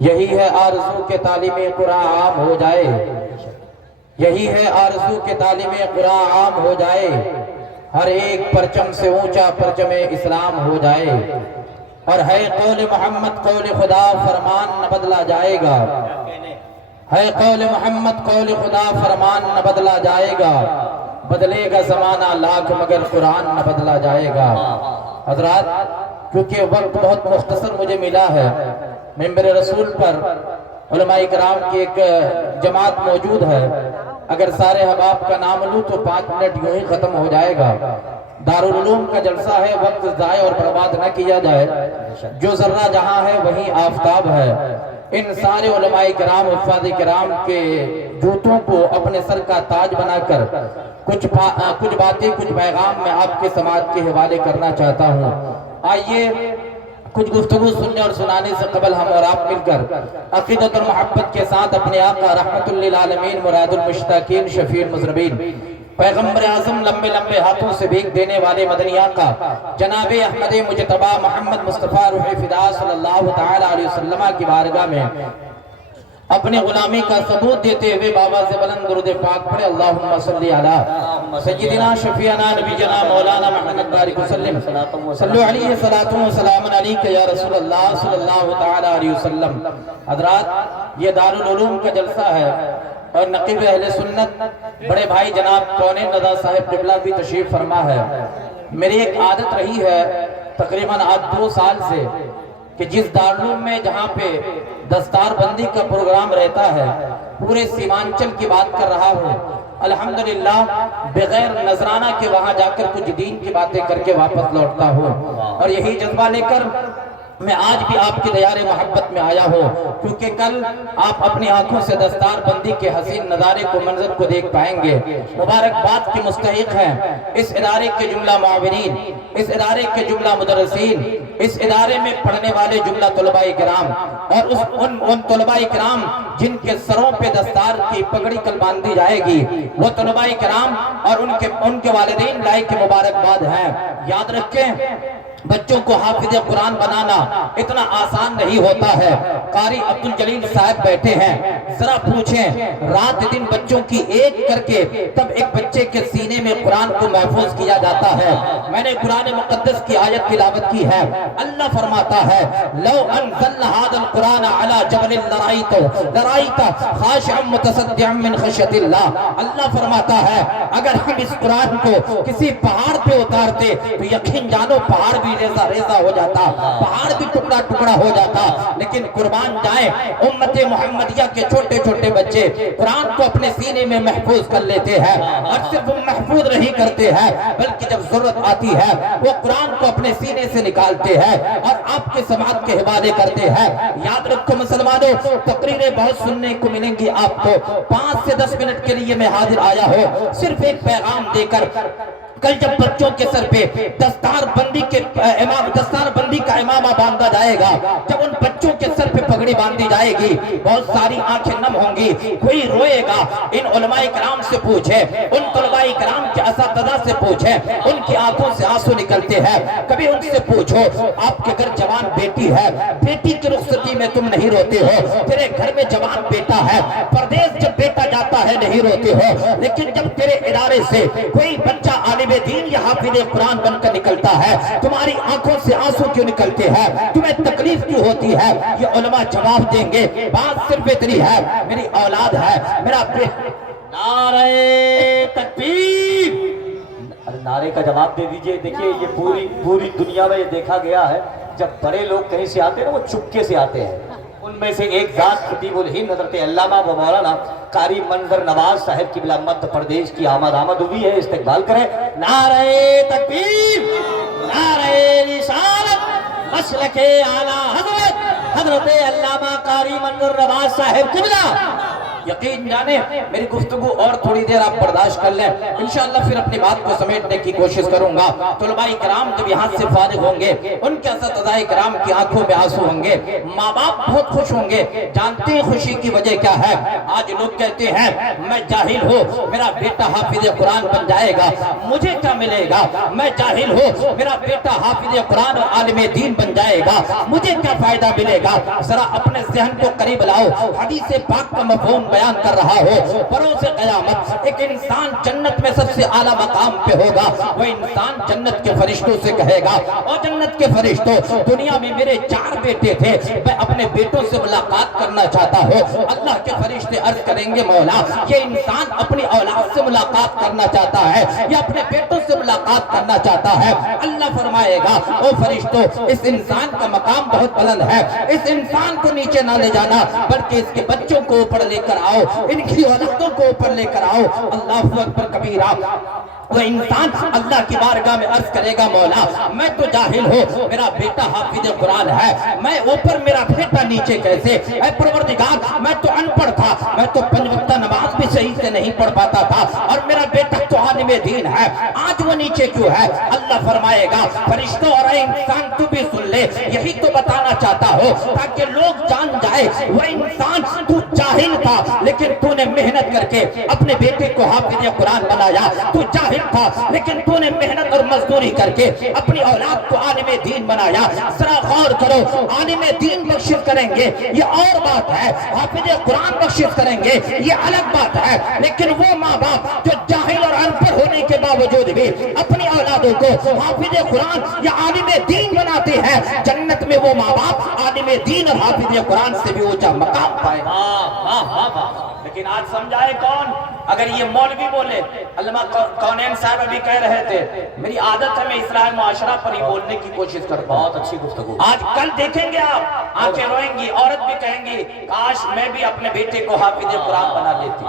یہی ہے آرزو کہ تعلیم قرآن عام ہو جائے، یہی ہے آرزو کہ تعلیم قرآن عام ہو جائے، ہر ایک پرچم سے اونچا پرچم اسلام ہو جائے، اور ہے قول محمد قول خدا فرمان نہ بدلا جائے گا، ہے قول محمد قول خدا فرمان نہ بدلا جائے گا، بدلے گا زمانہ لاکھ مگر قرآن نہ بدلا جائے گا۔ حضرات، کیونکہ وقت بہت مختصر مجھے ملا ہے، منبر رسول پر علماء کرام کی ایک جماعت موجود ہے، اگر سارے احباب کا نام لوں تو 5 منٹ یوں ہی ختم ہو جائے گا۔ دارالعلوم کا جلسہ ہے، وقت ضائع اور برباد نہ کیا جائے، جو ذرہ جہاں ہے وہیں آفتاب ہے۔ ان سارے علماء کرام حفاظ کرام کے جوتوں کو اپنے سر کا تاج بنا کر کچھ باتیں کچھ پیغام میں آپ کے سماعت کے حوالے کرنا چاہتا ہوں۔ آئیے کچھ گفتگو سننے اور سنانے سے قبل ہم اور آپ مل کر عقیدت اور محبت کے ساتھ اپنے آقا رحمت للعالمین مراد المشتاقین شفیع المذنبین پیغمبر اعظم لمبے لمبے ہاتھوں سے بھیک دینے والے مدنی آقا جناب احمد مجتبی محمد مصطفیٰ روح فدا صلی اللہ تعالی علیہ وسلم کی بارگاہ میں اپنے غلامی کا ثبوت دیتے ہوئے بابا سے بلند درود پاک پڑھے۔ اللہم صلی علی سیدنا شفیعنا نبینا مولانا محمد بارک وسلم صلو علیہ صلاۃ و سلام علیک یا رسول اللہ صلی اللہ تعالی علیہ وسلم۔ حضرات، یہ دارالعلوم کا جلسہ ہے اور نقیب اہل سنت بڑے بھائی جناب کونین رضا صاحب قبلہ بھی تشریف فرما ہے۔ میری ایک عادت رہی ہے تقریباً آج 2 سال سے کہ جس دارالعلوم میں جہاں پہ دستار بندی کا پروگرام رہتا ہے پورے سیمانچل کی بات کر رہا ہوں، الحمدللہ بغیر نذرانہ کے وہاں جا کر کچھ دین کی باتیں کر کے واپس لوٹتا ہوں، اور یہی جذبہ لے کر میں آج بھی آپ کی دیار محبت میں آیا ہوں، کیونکہ کل آپ اپنی آنکھوں سے دستار بندی کے حسین نظارے کو منظر کو دیکھ پائیں گے۔ مبارکباد کے مستحق ہیں اس ادارے کے جملہ معاونین، اس ادارے کے جملہ مدرسین، اس ادارے میں پڑھنے والے جملہ طلباء کرام، اور ان طلباء کرام جن کے سروں پہ دستار کی پگڑی کل باندھی جائے گی، وہ طلباء کرام اور ان کے والدین لائق مبارکباد ہیں۔ یاد رکھیں، بچوں کو حافظ قرآن بنانا اتنا آسان نہیں ہوتا ہے۔ قاری عبدالجلیل صاحب بیٹھے ہیں، ذرا پوچھیں رات دن بچوں کی ایک کر کے تب ایک بچے کے سینے میں قرآن کو محفوظ کیا جاتا ہے۔ میں نے قرآن مقدس کی آیت تلاوت کی ہے، اللہ فرماتا ہے لو انزلنا هذا القرآن على جبل لرأيت خاشعا متصدعا من خشیۃ اللہ۔ اللہ فرماتا ہے اگر ہم اس قرآن کو کسی پہاڑ پہ اتارتے تو یقین جانو پہاڑ بھی ریزہ ریزہ ہو جاتا، پہاڑ بھی ٹکڑا ٹکڑا ہو جاتا۔ لیکن قربان جائیں امت محمدیہ کے چھوٹے چھوٹے بچے قرآن کو اپنے سینے میں محفوظ کر لیتے ہیں، اور صرف وہ محفوظ نہیں کرتے ہیں بلکہ جب ضرورت آتی ہے وہ قرآن کو اپنے سینے سے نکالتے ہیں اور آپ کے سماعت کے حوالے کرتے ہیں۔ یاد رکھو مسلمانوں، تقریریں بہت سننے کو ملیں گی آپ کو، 5 سے 10 منٹ کے لیے میں حاضر آیا ہوں صرف ایک پیغام دے کر۔ کل جب بچوں کے سر پہ دستار بندی کا امامہ باندھا جائے گا، جب ان بچوں کے سر پہ پگڑی باندھی جائے گی، بہت ساری آنکھیں نم ہوں گی، کوئی روئے گا۔ ان علماء کرام سے پوچھے، ان طلباء کرام کے اساتذہ سے پوچھے، ان کی آنکھوں سے آنسو نکلتے ہیں۔ کبھی ان سے پوچھو آپ کے گھر جوان بیٹی ہے، بیٹی کی رخصتی میں تم نہیں روتے ہو، تیرے گھر میں جوان بیٹا ہے، پردیس جب بیٹا جاتا ہے نہیں روتے ہو، لیکن جب تیرے ادارے سے کوئی بچہ عالم دین یا حافظ قرآن بن کر نکلتا ہے تمہاری آنکھوں سے آنسو کیوں نکلتے ہیں، تمہیں تکلیف کیوں ہوتی ہے؟ یہ علماء جواب دیں گے۔ بات صرف اتنی ہے، میری اولاد ہے، میرا نعرہ تکبیر، نعرے کا جواب دے دیجئے۔ دیکھیے یہ پوری دنیا میں یہ دیکھا گیا ہے جب بڑے لوگ کہیں سے آتے ہیں نا وہ چپکے سے آتے ہیں۔ ان میں سے ایک ذات خطیب الہند حضرت علامہ و مولانا قاری منظر نواز صاحب کی بلا مدھیہ پردیش کی آمد ہوئی ہے، استقبال کریں۔ نعرہ تکبیر، نعرہ رسالت، مسلک اعلیٰ حضرت علامہ قاری منظر نواز صاحب قبلہ यकीन जाने मेरी गुफ्तगू और थोड़ी देर आप बर्दाश्त कर लें, इंशाअल्लाह फिर अपनी बात को समेटने की कोशिश करूंगा। तुलबाई कराम जब यहाँ से फारिग होंगे, उनके असतज़ाए कराम की आंखों में आंसू होंगे, माँ बाप बहुत खुश होंगे। जानते हैं खुशी की वजह क्या है? आज लोग कहते हैं मैं जाहिल हूँ, मेरा बेटा हाफिज कुरान बन जाएगा, मुझे क्या मिलेगा? मैं जाहिल हूँ, मेरा बेटा हाफिज कुरान और आलिम दीन बन जाएगा, मुझे क्या फायदा मिलेगा? जरा अपने ज़हन को करीब लाओ, हदीस पाक का मफ़हूम बयान कर रहा हो। बरोज़ क़यामत एक इंसान जन्नत में सबसे आला मकाम पे होगा। वो इंसान जन्नत के फरिश्तों से कहेगा, और जन्नत के फरिश्तों, दुनिया में मेरे 4 बेटे थे, मैं अपने बेटों से मुलाकात करना चाहता हूँ। अल्लाह के फरिश्ते अर्ज करेंगे, मौला ये इंसान अपनी औलाद से मुलाकात करना चाहता है या अपने बेटों से मुलाकात करना चाहता है? अल्लाह फरमाएगा, ओ फरिश्तों, इस इंसान का मकाम बहुत बुलंद है, इस इंसान को नीचे ना ले जाना, बल्कि इसके बच्चों को ऊपर लेकर आओ, इनकी औलादों को ऊपर लेकर आओ। अल्लाहु अकबर कबीरा। वो इंसान अल्लाह की बारगाह में अर्ज करेगा, मौला मैं तो जाहिल हूँ, मेरा बेटा हाफिज कुरान है, मैं ऊपर, मेरा बेटा नीचे कैसे? ऐ परवरदिगार, मैं तो अनपढ़ था, मैं तो 5 वक्त नमाज भी सही से नहीं पढ़ पाता था, और मेरा बेटा तो आलिम दीन है, आज वो नीचे क्यों है? अल्लाह फरमाएगा, फरिश्तों और ऐ इंसान तू भी सुन ले, यही तो बताना चाहता हो ताकि लोग जान जाए वो इंसान तू जाहिल था, लेकिन तूने मेहनत करके अपने बेटे को हाफिज कुरान बनाया। तू जाहिल था, लेकिन तूने मेहनत और मजदूरी करके अपनी औलाद को आलिम दीन बनाया। जरा गौर करो, आलिम दीन बख्शिश करेंगे ये और बात है, हाफिज कुरान बख्शिश करेंगे ये अलग बात है, लेकिन वो माँ बाप जो जाहिल और अनपढ़ होने के बावजूद भी अपनी औलादों को हाफिज कुरान या आलिम दीन बनाते हैं, जन्नत में वो माँ बाप आलिम दीन और हाफिज कुरान से भी ऊंचा मकाम पाएगा। लेकिन आज समझाए कौन? अगर ये मौलवी बोले, अल्लामा कौनैन साहब अभी कह रहे थे, मेरी आदत है मैं इस्लाह मुआशरा पर ही बोलने की कोशिश करता हूं। बहुत अच्छी गुफ्तगू। आज कल देखेंगे आप, आंखें रोएंगी, औरत भी कहेंगी काश मैं भी अपने बेटे को हाफिज कुरान बना लेती।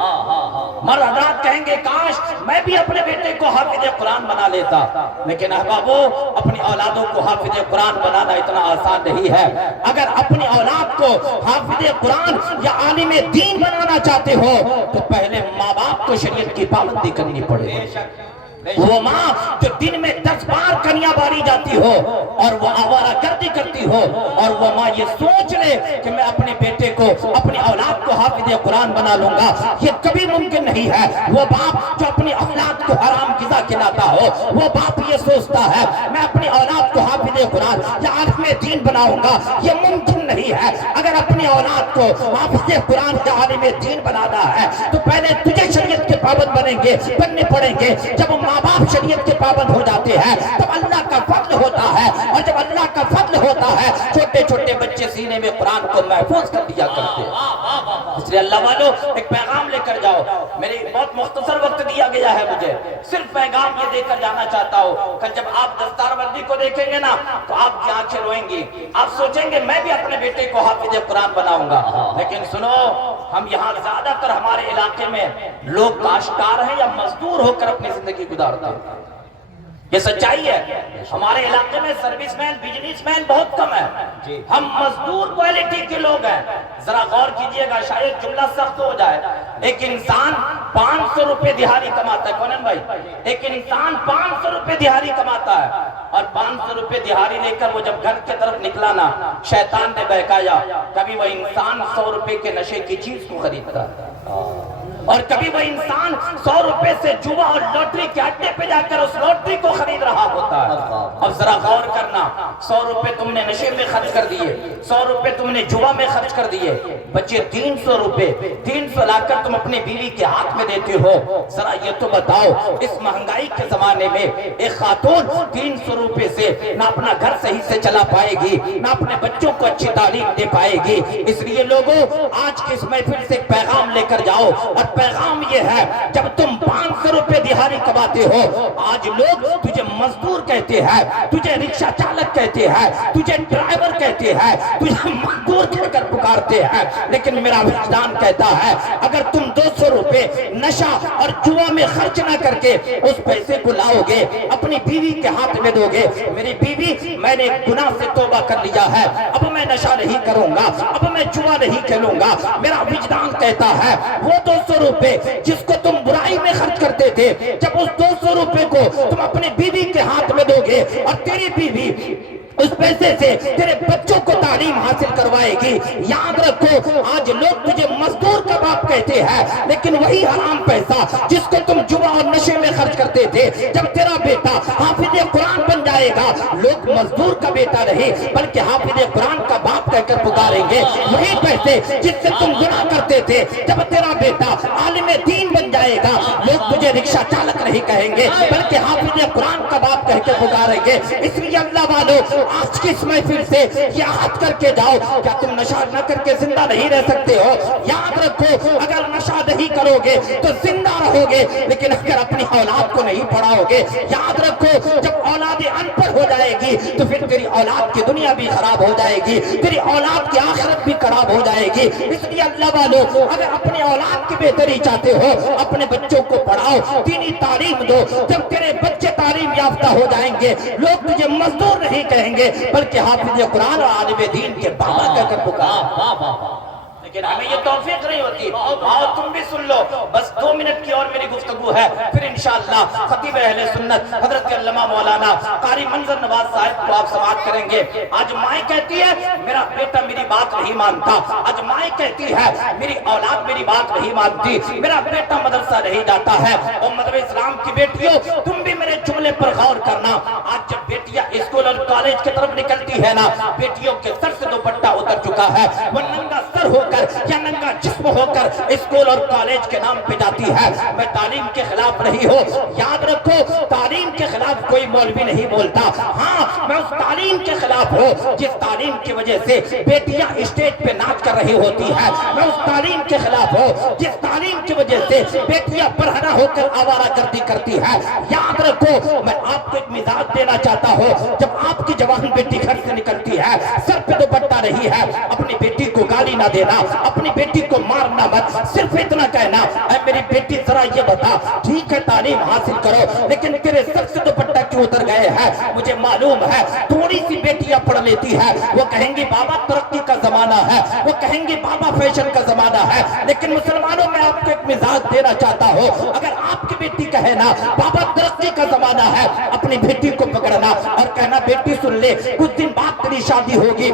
मर्द हज़रात कहेंगे काश मैं भी अपने बेटे को हाफिज कुरान बना लेता। लेकिन अहबाबो, अपनी औलादों को हाफिज कुरान बनाना इतना आसान नहीं है। अगर अपनी औलाद को हाफिज कुरान या आलिम दीन बनाना चाहते हो तो पहले माँ बाप को शरीयत की पाबंदी करनी पड़ेगी। वो माँ जो दिन में 10 बार कन्या बारी जाती हो और वो आवारा गर्दी करती हो, और वो माँ ये सोच ले कि मैं अपने बेटे को, अपनी औलाद को हाफिज कुरान बना लूंगा, ये कभी मुमकिन नहीं है। वो बाप जो अपनी औलाद को हराम ग़िज़ा खिलाता हो, वो बाप ये सोचता है मैं अपनी औलाद को हाफिज कुरान या आलिम दीन बनाऊंगा, ये मुमकिन नहीं है। अगर अपनी औलाद को हाफिज कुरान या आलिम दीन बनाना है तो पहले तुझे शरीयत के पाबंद बनने पड़ेंगे। जब माँ बाप शरीयत के पाबंद हो जाते हैं तब अल्लाह का फضل होता है, और जब अल्लाह का फضل होता है छोटे छोटे बच्चे सीने में कुरान को महफूज कर दिया करते हैं। इसलिए अल्लाह वालों, एक पैगाम लेकर जाओ। मेरी बहुत मुख्तसर वक्त दिया गया है, मुझे सिर्फ पैगाम ये देकर जाना चाहता हूँ। कल जब आप दस्तारबंदी को देखेंगे ना तो आपकी आंखें रोएंगी, आप सोचेंगे मैं भी अपने बेटे को हाफिज कुरान बनाऊंगा। लेकिन सुनो, हम यहाँ ज्यादातर हमारे इलाके में लोग काश्तकार हैं या मजदूर होकर अपनी जिंदगी गुजारते हैं। ये सच्चाई है। हमारे इलाके में सर्विसमैन, बिजनेसमैन बहुत कम है, हम मजदूर क्वालिटी के लोग हैं। जरा गौर कीजिएगा, शायद जुमला सख्त हो जाए, एक इंसान 500 रुपए दिहाड़ी कमाता है। कौन भाई? एक इंसान 500 रुपए दिहाड़ी कमाता है, और 500 रुपए दिहाड़ी लेकर वो जब घर की तरफ निकला ना, शैतान ने बहकाया, कभी वह इंसान 100 रुपए के नशे की चीज को खरीदता है, और कभी वह इंसान 100 रुपए से जुआ और लॉटरी के अड्डे पे जाकर उस लॉटरी को खरीद रहा होता है। अब जरा गौर करना, 100 रुपए तुमने नशे में खर्च कर दिए, 100 रुपए तुमने जुआ में खर्च कर दिए, बच्चे 300 रुपए 300 लाकर तुम अपनी बीवी के हाथ में देते हो। जरा ये तो बताओ, इस महंगाई के जमाने में एक खातून 300 रुपए से ना अपना घर सही से चला पाएगी, ना अपने बच्चों को अच्छी तालीम दे पाएगी। इसलिए लोगों, आज की इस महफिल से पैगाम लेकर जाओ और پیغام یہ ہے جب تم 500 روپے دہاڑی کماتے ہو، آج لوگ تجھے مزدور کہتے ہیں، تجھے رکشہ چالک کہتے ہیں، تجھے ڈرائیور کہتے ہیں، تجھے مزدور کہہ کر پکارتے ہیں، لیکن میرا وجدان کہتا ہے اگر تم 200 روپے نشہ اور جوا میں خرچ نہ کر کے اس پیسے کو لاؤ گے، اپنی بیوی کے ہاتھ میں دو گے، میری بیوی میں نے گناہ سے توبہ کر لیا ہے، اب میں نشہ نہیں کروں گا، اب میں جوا نہیں کھیلوں گا، میرا وجدان کہتا ہے وہ 200 روپے جس کو تم برائی میں خرچ کرتے تھے، جب اس 200 روپے کو تم اپنی بیوی کے ہاتھ میں دو گے اور تیری بیوی اس پیسے سے تیرے بچوں کو تعلیم حاصل کروائے گی، یاد رکھو آج لوگ تجھے مزدور کا باپ کہتے ہیں، لیکن وہی حرام پیسہ جس کو تم جوا اور نشے میں خرچ کرتے تھے، جب تیرا بیٹا حافظ قرآن بن جائے گا، لوگ مزدور کا بیٹا نہیں بلکہ حافظ قرآن کا باپ کہہ کر پکاریں گے، وہی پیسے جس سے تم گناہ کرتے تھے، جب تیرا بیٹا عالم دین بن جائے گا، لوگ تجھے رکشہ چالک نہیں کہیں گے بلکہ حافظ قرآن کا باپ کہہ کے پکاریں گے۔ اس لیے اللہ والو آج کی اس محفل سے یہ عہد کر کے جاؤ، کیا تم نشہ نہ کر کے زندہ نہیں رہ سکتے ہو؟ یاد رکھو اگر نشہ نہیں کرو گے تو زندہ رہو گے، لیکن اگر اپنی اولاد کو نہیں پڑھاؤ گے، یاد رکھو جب اولاد ان پڑھ ہو جائے گی تو پھر تیری اولاد کی دنیا بھی خراب ہو جائے گی، تیری اولاد کی آخرت بھی خراب ہو جائے گی۔ اس لیے اللہ والو اگر اپنی اولاد کی بہتری چاہتے ہو، اپنے بچوں کو پڑھاؤ، دینی تعلیم دو، جب تیرے بچے تعلیم یافتہ ہو جائیں گے، لوگ تجھے مزدور نہیں کہیں گے بلکہ حافظ قرآن اور عالم دین کے بابا کہہ کر پکار۔ لیکن ہمیں یہ توفیق نہیں ہوتی۔ آؤ تم بھی سن لو، بس 2 منٹ کی اور میری گفتگو ہے، پھر انشاءاللہ خطیب اہل سنت حضرت علامہ مولانا قاری منظر نواز صاحب کو آپ سماعت کریں گے۔ آج مائیں کہتی ہے میرا بیٹا میری بات نہیں مانتا، آج مائیں کہتی ہے میری اولاد میری بات نہیں مانتی، میرا بیٹا مدرسہ نہیں جاتا ہے۔ اور مدرسہ اسلام کی بیٹیوں تم بھی میرے جملے پر غور کرنا، آج جب بیٹیاں اسکول اور کالج کی طرف نکلتی ہے نا، بیٹیوں کے سر سے دوپٹہ اتر چکا ہے، وہ ننگا سر ہو کر یا ننگا جسم ہو کر اسکول اور کالج کے نام پہ جاتی ہے۔ میں تعلیم کے خلاف نہیں ہوں، یاد رکھو تعلیم کے خلاف کوئی مولوی نہیں بولتا، ہاں میں اس تعلیم کے خلاف ہوں جس تعلیم کی وجہ سے بیٹیاں اسٹیج پہ ناچ کر رہی ہوتی ہیں، میں اس تعلیم کے خلاف ہوں جس تعلیم کی وجہ سے بیٹیاں برہنہ ہو کر آوارہ گردی کرتی ہے۔ یاد رکھو میں آپ کو ایک مزاج دینا چاہتا ہوں، جب آپ کی جوان بیٹی گھر سے نکلتی ہے، سر پہ دوپٹہ نہیں ہے، اپنی بیٹی کو گالی نہ دینا، اپنی بیٹی کو مارنا مت، صرف اتنا کہنا اے میری بیٹی ذرا یہ بتا ٹھیک ہے تعلیم حاصل کرو لیکن تیرے سر سے دوپٹہ کیوں اتر گئے ہیں؟ مجھے معلوم ہے تھوڑی سی بیٹیاں پڑھ لیتی ہے، وہ کہیں گی بابا ترقی کا زمانہ ہے، وہ کہیں گی بابا فیشن کا زمانہ ہے، لیکن مسلمانوں میں آپ کو ایک مزاج دینا چاہتا ہوں، اگر آپ کی بیٹی کہے نا بابا ترقی کا زمانہ ہے، اپنی بیٹی کو پکڑنا اور کہنا بیٹی سن لے کچھ دن بعد تیری شادی ہوگی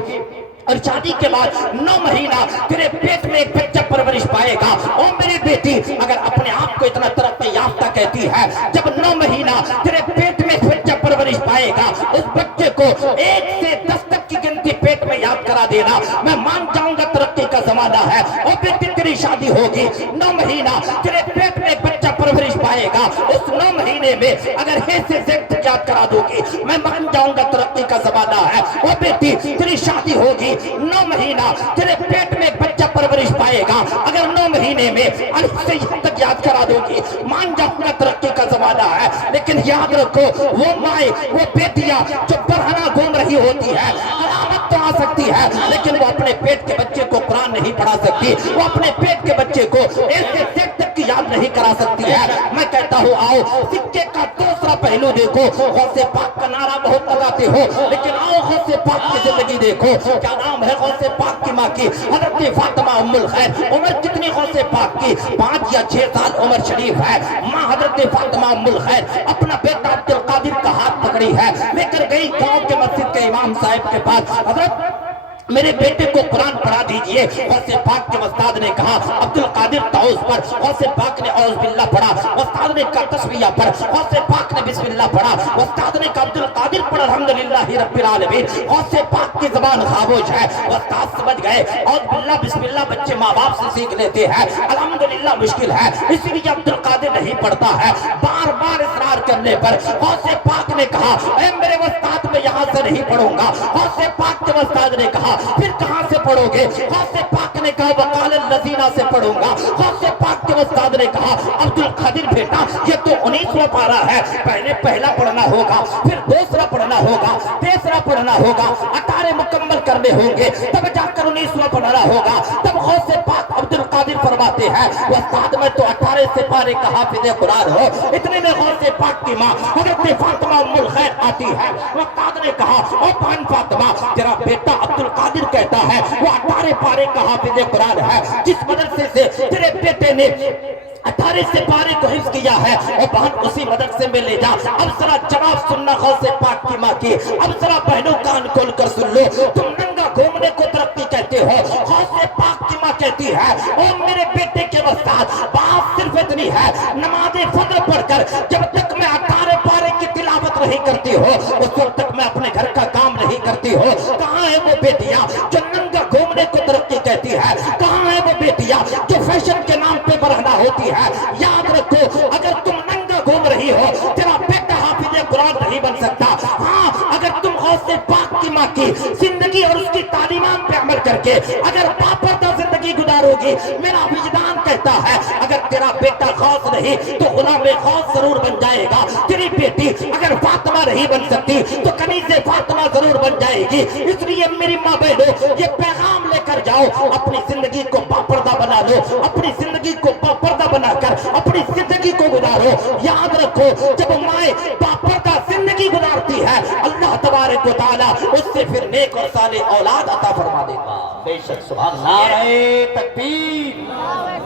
اور شادی کے بعد 9 مہینہ تیرے پیٹ میں ایک بچہ پرورش پائے گا۔ اور میری بیٹی اگر اپنے آپ کو اتنا ترقی یافتہ کہتی ہے، جب 9 مہینہ تیرے پیٹ میں ایک بچہ پرورش پائے گا، اس بچے کو 1 سے 10 تک کی گنتی پیٹ میں یاد کرا دینا، میں مان جاؤں گا ترقی کا زمانہ ہے۔ اور بیٹی تیری شادی ہوگی، 9 مہینہ تیرے پیٹ میں ایک بچہ پرورش پائے گا، اس 9 مہینے میں اگر ہے سے زیادہ یاد کرا دو گی، میں مان جاؤں گا ترقی کا زمانہ ہے۔ اور بیٹی تیری شادی ہوگی، 9 مہینہ تیرے پیٹ میں ایک بچہ پرورش پائے گا، اگر 9 مہینے میں الف سے یہ تک یاد کرا دو گی، مان جاؤں گا ترقی کا زمانہ ہے۔ لیکن یاد رکھو وہ مائیں وہ بیٹیاں جو برہنہ گھوم رہی ہوتی ہے، علامت تو آ سکتی ہے لیکن وہ اپنے پیٹ کے بچے کو قرآن نہیں پڑھا سکتی، وہ اپنے پیٹ کے بچے کو ایسے سیٹ تک کی یاد نہیں کرا سکتی ہے۔ میں کہتا ہوں آؤ سکے کا دوسرا پہلو دیکھو، غوث پاک کا نعرہ بہت لگاتے ہو لیکن آؤ غوث پاک کی زندگی دیکھو، کیا نام ہے غوث پاک کی ماں کی؟ حضرت فاطمہ ام الخیر۔ عمر کتنی غوث پاک کی؟ 5 یا 6 سال عمر شریف ہے۔ ماں حضرت فاطمہ ام الخیر اپنا بیٹا عبد القادر کا ہاتھ پکڑی ہے، لے کر گئی گاؤں کے مسجد کے امام صاحب کے پاس، حضرت میرے بیٹے کو قرآن پڑھا دیجئے۔ غوث پاک کے استاد نے کہا عبد القادر تعوذ پر، غوث پاک نے اعوذ باللہ پڑھا، استاد نے کہا تسبیح پر، غوث پاک نے بسم اللہ پڑھا، استاد نے کہا عبد القادر پڑھ الحمدللہ رب العالمین۔ غوث پاک کی زبان خاموش ہے، استاد سمجھ گئے اعوذ باللہ بسم اللہ بچے ماں باپ سے سیکھ لیتے ہیں، الحمدللہ مشکل ہے، اسی لیے عبد القادر نہیں پڑھتا ہے۔ بار بار اصرار کرنے پر غوث پاک نے کہا اے میرے استاد میں یہاں سے نہیں پڑھوں گا۔ غوث پاک کے استاد نے کہا फिर कहाँ से पढ़ोगे? गौसे पाक ने कहा वकाल लजीना से पढ़ूंगा। गौसे पाक के उस्ताद ने कहा अब्दुल कादिर बेटा ये तो 19वां पारा है, पहले पहला पढ़ना होगा, फिर दूसरा पढ़ना होगा, तीसरा पढ़ना होगा, 18 मुकम्मल करने होंगे, तब जाकर 19वां पढ़ना होगा। तब गौसे पाक अब्दुल कादिर फरमाते हैं उस्ताद मैं तो 18 से पारे का हाफिज कुरान हो। इतने में गौसे पाक की माँ हज़रत फातिमा उम्मुल खैर आती है। उस्ताद ने कहा ओ बहन फातिमा तेरा बेटा अब्दुल कादिर कहता है वो 18 पारे का हाफिज कुरान है, जिस मदरसे से तेरे बेटे ने 18 से पारे को हिफ्ज़ किया है और बहन उसी मदरसे में ले जा। अब जरा जवाब सुनना गौसे पाक की माँ की, अब जरा बहनों कान खोल कर सुन लो। तुम नंगा घूमने को तरक्की कहते हो, गौसे पाक की माँ कहती है ओ मेरे बेटे के उस्ताद बात सिर्फ इतनी है नमाज़े फज्र पढ़कर जब तक मैं 18 पारे की तिलावत नहीं करती हो उस वक्त तक मैं अपने घर का काम नहीं करती हो। कहाँ है वो बेटियां जो नंगा घूमने को तरक्की कहती है? कहाँ है वो बेटियां जो फैशन के नाम पे बरहना होती है? याद रखो अगर तुम नंगा घूम रही हो तेरा बेटा हाफिज कुरान नहीं बन सकता। हाँ अगर तुम गौसे पाक की माँ की जिंदगी और उसकी तालीमात पे अमल करके अगर बापर्दा जिंदगी गुजारोगी, मेरा विजदान कहता है अगर तेरा बेटा गौस नहीं तो गुलाम गौस जरूर बन जाएगा। तेरी बेटी अगर फातिमा नहीं बन सकती तो कनीज़े फातिमा जरूर बन जाएगी। इसलिए मेरी माँ बहनों ये पैगाम लेकर जाओ, अपनी जिंदगी को बापर्दा बना लो, अपनी जिंदगी को बापर्दा बनाकर अपनी जिंदगी को गुजारो। याद रखो जब माए बापर्दा जिंदगी गुजारती है अल्लाह तबारक व तआला उससे फिर नेक और सालेह औलाद अता फरमा देगा। बेशक सुभान अल्लाह। नारे तकबीर,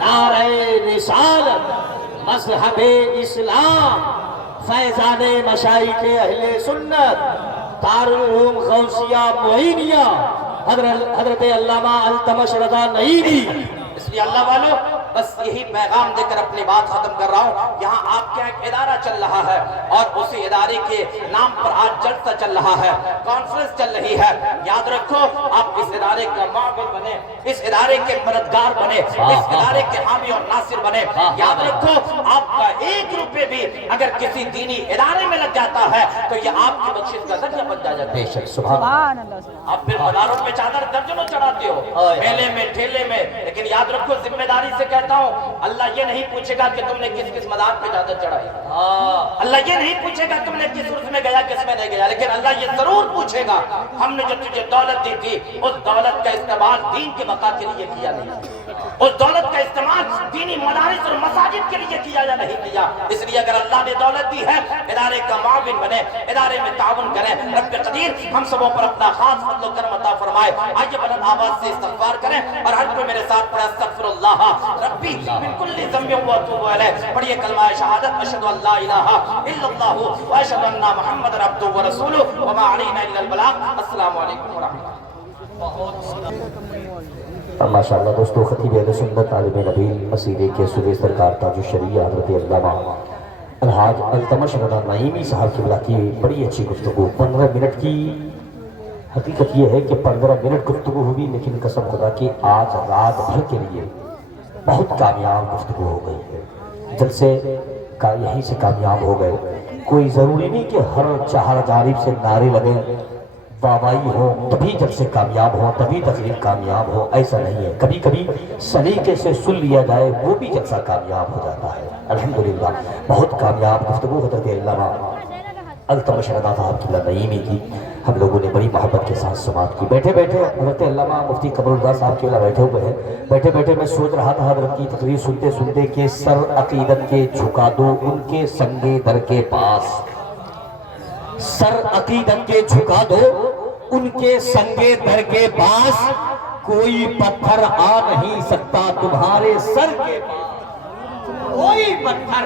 नारे रिसालत, मज़हबे इस्लाम, फैज़ाने मशाइखे अहले सुन्नत, दारुल उलूम गौसिया मुईनिया हजरत अल्लामा अल्तमश रज़ा नईमी। इसलिए अल्लाह वालों बस यही पैगाम देकर अपनी बात खत्म कर रहा हूँ। यहाँ आपके एक इदारा चल रहा है और उसी इदारे के नाम पर आज जलसा चल रहा है, कॉन्फ्रेंस चल रही है। याद रखो आप इस इदारे का माबिल बने, इस इदारे के मददगार बने, इस इदारे के हामी और नासिर बने। याद रखो आपका 1 रुपये भी अगर किसी दीनी इदारे में लग जाता है तो ये आपकी बख्शिश का जरिया बन जाता है। सुभान अल्लाह। आप फिर मदारों पे चादर दर्जनों चढ़ाते हो, मेले में ठेले में, लेकिन याद रखो जिम्मेदारी से कहता हूँ अल्लाह ये नहीं पूछेगा कि तुमने किस किस मदार पे चादर चढ़ाई। अल्लाह ये नहीं पूछेगा तुमने किस उर्स में गया किस में नहीं गया, लेकिन अल्लाह ये जरूर पूछेगा हमने जो तुझे दौलत दी थी उस दौलत का इस्तेमाल दीन के बका के लिए किया नहीं, उस दौलत का इस्तेमाल दीनी मदारिस और मसाजिद के लिए किया या नहीं किया। इसलिए अगर अल्लाह ने दौलत दी है इदारे का माविन बने, इदारे में ताउन करें। रब कदीर हम सबों पर अपना खास फज़ल करम अता फरमाए। आइए बुलंद आवाज से इस्तिग़फ़ार करें और हर कोई मेरे साथ पढ़े अस्तग़फ़िरुल्लाह रब्बी मिन कुल्ली ज़ंबिन व अतूबु अलैह। पढ़िए कलमा शहादत अशहदु अल्ला इलाहा इल्लल्लाह व अशहदु अन्ना मुहम्मदन अब्दुहु व रसूलुहु व मा अलैना इल्लल बलाग। अस्सलामु अलैकुम व रहमतुल्लाह। माशाअल्लाह दोस्तों, खतीब अहले सुन्नत आलिम नबी मसीह के सूबे सरकार ताजुश शरीया हज़रत अल्लामा अलहाज अल्तमश रज़ा नईमी साहब की बड़ी अच्छी गुफ्तगू। 15 मिनट की हकीकत ये है कि 15 मिनट गुफ्तगू हुई, लेकिन कसम खुदा की आज रात भर के लिए बहुत कामयाब गुफ्तगू हो गई है। जलसे का यहीं से कामयाब हो गए। कोई ज़रूरी नहीं कि हर चाहर जानिब से नारे लगे वाहवाही हो तभी जलसे कामयाब हो, तभी तकरीर कामयाब हो, ऐसा नहीं है। कभी कभी सलीके से सुन लिया जाए वो भी जलसा कामयाब हो जाता है। अल्हम्दुलिल्लाह बहुत कामयाब गुफ्तगू हज़रत अल्लामा अल्तमश रज़ा साहब की नईमी की हम लोगों ने बड़ी मोहब्बत के साथ समात की। बैठे बैठे हज़रत अल्लामा मुफ्ती कमरुल्लाह साहब के बैठे हुए हैं। बैठे बैठे मैं सोच रहा था हज़रत की तकरीर सुनते सुनते कि सर अकीदत के झुका दो उनके संगे दर के पास, सर अकीदत के झुका दो उनके संगे दर के पास, कोई पत्थर आ नहीं सकता तुम्हारे सर के पास, कोई पत्थर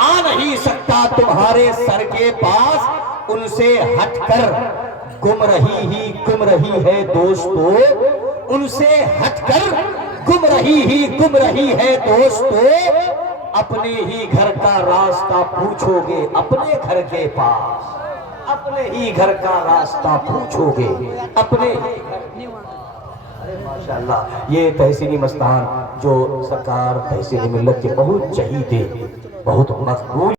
आ नहीं सकता तुम्हारे सर के पास, उनसे हटकर गुम रही है दोस्तों, उनसे हटकर गुम रही है दोस्तों, अपने ही घर का रास्ता पूछोगे अपने घर के पास, अपने ही घर का रास्ता पूछोगे अपने ही घर। माशाअल्लाह ये तहसीनी मस्तान जो सरकार तहसीनी मिल्लत के बहुत चहीते बहुत मकबूल